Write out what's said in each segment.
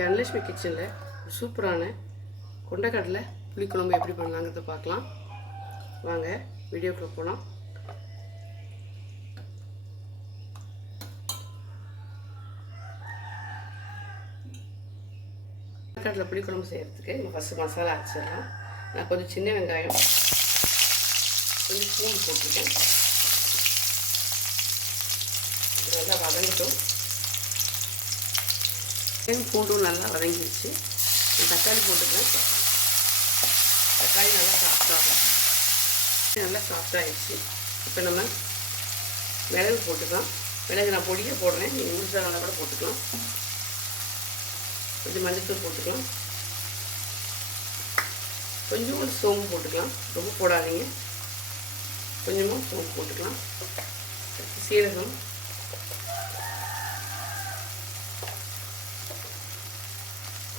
இன்றைக்கி அன்லட்சுமி கிச்சனில் சூப்பரான கொண்டக்கடலை புளிக்குழம்பு எப்படி பண்ணலாங்கிறத பார்க்கலாம். வாங்க வீடியோக்குள்ளே போகலாம் கொண்டக்கடலை புளிக்குழம்பு செய்கிறதுக்கு நம்ம ஃபஸ்ட்டு மசாலா அரைச்சிடலாம். நான் கொஞ்சம் சின்ன வெங்காயம் கொஞ்சம் பூண்டு போட்டுருக்கேன் நல்லா வதங்கட்டும். பூண்டும் நல்லா வதங்கிடுச்சு. நான் தக்காளி போட்டுக்கிறேன் தக்காளி நல்லா சாஃப்டாகும் நல்லா சாஃப்டாகிடுச்சு இப்போ நம்ம மிளகு போட்டுக்கலாம். மிளகு நான் பொடியே போடுறேன். நீங்கள் முழுசாக நல்லா கூட போட்டுக்கலாம். கொஞ்சம் மஞ்சத்தூள் போட்டுக்கலாம். கொஞ்சோண்டு சோம்பு போட்டுக்கலாம். ரொம்ப போடாதீங்க. கொஞ்சமாக சோம்பு போட்டுக்கலாம். சீரகம்.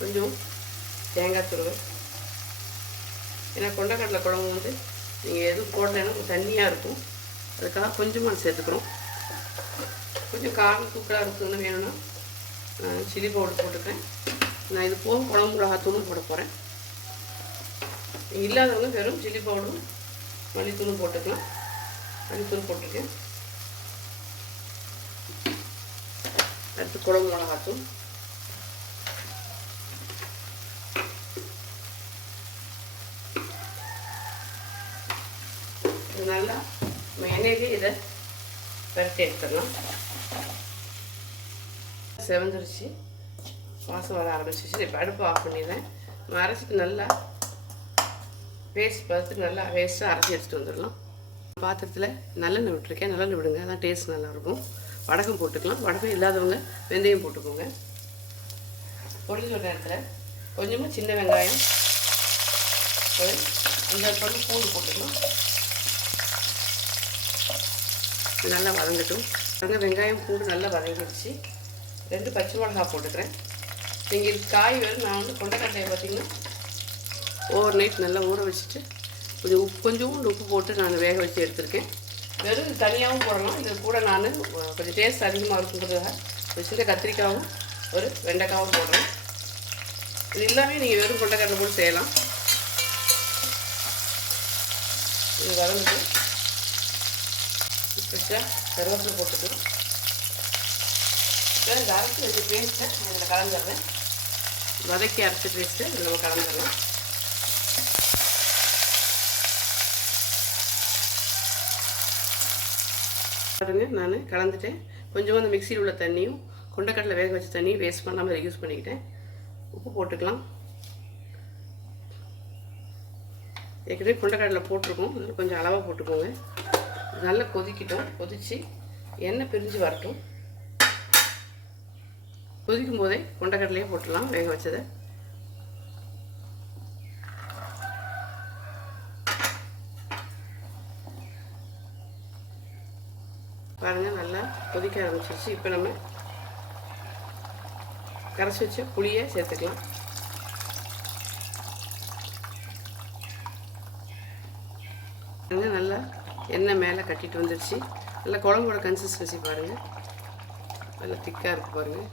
கொஞ்சம் தேங்காய் துருவல் ஏன்னா கொண்டக்கடலை குழம்பு வந்து நீங்கள் எதுவும் போடலைன்னா கொஞ்சம் தண்ணியாக இருக்கும். அதுக்காக கொஞ்சமாக சேர்த்துக்கிறோம் கொஞ்சம் காரம் தூக்கலாக இருக்குதுன்னு வேணும்னா சில்லி பவுடர் போட்டுக்கிறேன். நான் இது போக குழம்பு மிளகாத்தூளும் போட போகிறேன் இல்லாதவங்க வெறும் சில்லி பவுடரும் மல்லித்தூளும் போட்டுக்கலாம். மல்லித்தூள் போட்டிருக்கேன் அடுத்து குழம்பு மிளகாத்தூள். இது நல்லா நம்ம எண்ணெயிலே இதை பரட்டி எடுத்துடலாம். செவந்துருச்சு. வாசம் வர ஆரம்பிச்சிச்சு இப்போ அடுப்பு ஆஃப் பண்ணிடுறேன். அரைச்சிட்டு நல்லா பேஸ்ட் பார்த்துட்டு நல்லா வேஸ்ட்டாக அரைச்சி எடுத்துகிட்டு வந்துடலாம். பாத்திரத்தில் நல்லெண்ணெய் விட்டுருக்கேன். நல்லெண்ணெய் விடுங்க. அதான் டேஸ்ட் நல்லாயிருக்கும். வடகம் போட்டுக்கலாம். வடகம் இல்லாதவங்க வெந்தயம் போட்டுக்கோங்க. பொரிஞ்ச நேரத்தில் கொஞ்சமாக சின்ன வெங்காயம். அந்த பொருள் பூண்டு போட்டுக்கலாம். நல்லா வதங்கட்டும். அங்கே வெங்காயம் பூண்டு நல்லா வதங்கிடுச்சு. ரெண்டு பச்சை மிளகா போட்டுக்கிறேன். நீங்கள் காய் வேறு நான் வந்து கொண்டக்கட்டையை பார்த்தீங்கன்னா ஓவர் நைட் நல்லா ஊற வச்சுட்டு கொஞ்சம் உப்பு கொஞ்சம் உப்பு போட்டு நான் வேக வச்சு எடுத்திருக்கேன். வெறும் தனியாகவும் போடலாம். இது கூட நான் கொஞ்சம் டேஸ்ட் அதிகமாக இருக்குங்கிறதுக்காக ஒரு சின்ன கத்திரிக்காயும் ஒரு வெண்டைக்காவும் போடுறேன். இது எல்லாமே நீங்கள் வெறும் கொண்டக்கட்டை போட்டு செய்யலாம். இது வளர்ந்துட்டு ஃப்ரெஷ்ஷாக கருவேப்பிலை போட்டுக்கலாம். இப்போ இந்த அரைச்சி வச்ச பேஸ்ட்டை இதில் கலந்துடுறேன். வதக்கி அரைச்ச பேஸ்ட்டு இதில் நம்ம கலந்துடலாம். பாருங்க நான் கலந்துட்டேன். கொஞ்சம் அந்த மிக்சியில் உள்ள தண்ணியும் கொண்டக்கடலை வேக வச்ச தண்ணியும் வேஸ்ட் பண்ணாமல் அதை யூஸ் பண்ணிக்கிட்டேன். உப்பு போட்டுக்கலாம். ஏற்கனவே கொண்டக்கடலை போட்டிருக்கோம். கொஞ்சம் அளவாக போட்டுக்கோங்க. நல்லா கொதிக்கிட்டோம். கொதித்து எண்ணெய் பிரிஞ்சு வரட்டும். கொதிக்கும் போதே கொண்டக்கடலையே போட்டுடலாம் வேக வச்சதை. பாருங்கள் நல்லா கொதிக்க ஆரம்பிச்சிருச்சு. இப்போ நம்ம கரைச்சி வச்ச புளியை சேர்த்துக்கலாம். நல்லா எண்ணெய் மேலே கட்டிட்டு வந்துடுச்சு நல்லா குழம்போட கன்சிஸ்டன்சி பாருங்கள் நல்லா திக்காக இருக்குது பாருங்கள்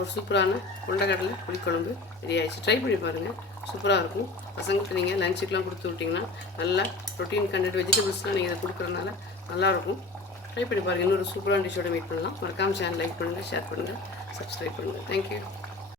ஒரு சூப்பரான கொண்டக்கடலை புளிக்குழம்பு ரெடி ஆயிடுச்சு. ட்ரை பண்ணி பாருங்கள் சூப்பராக இருக்கும். பசங்களுக்கு நீங்கள் லஞ்சுக்கெலாம் கொடுத்து விட்டிங்கன்னா நல்லா ப்ரோட்டீன் கண்டென்ட் வெஜிடபிள்ஸ்லாம் நீங்கள் இதை கொடுக்குறதுனால நல்லாயிருக்கும் ட்ரை பண்ணி பாருங்கள் இன்னொரு சூப்பரான டிஷ்ஷோட மீட் பண்ணலாம். மறக்காமல் சேனல் லைக் பண்ணுங்கள் ஷேர் பண்ணுங்கள் சப்ஸ்கிரைப் பண்ணுங்கள் தேங்க்யூ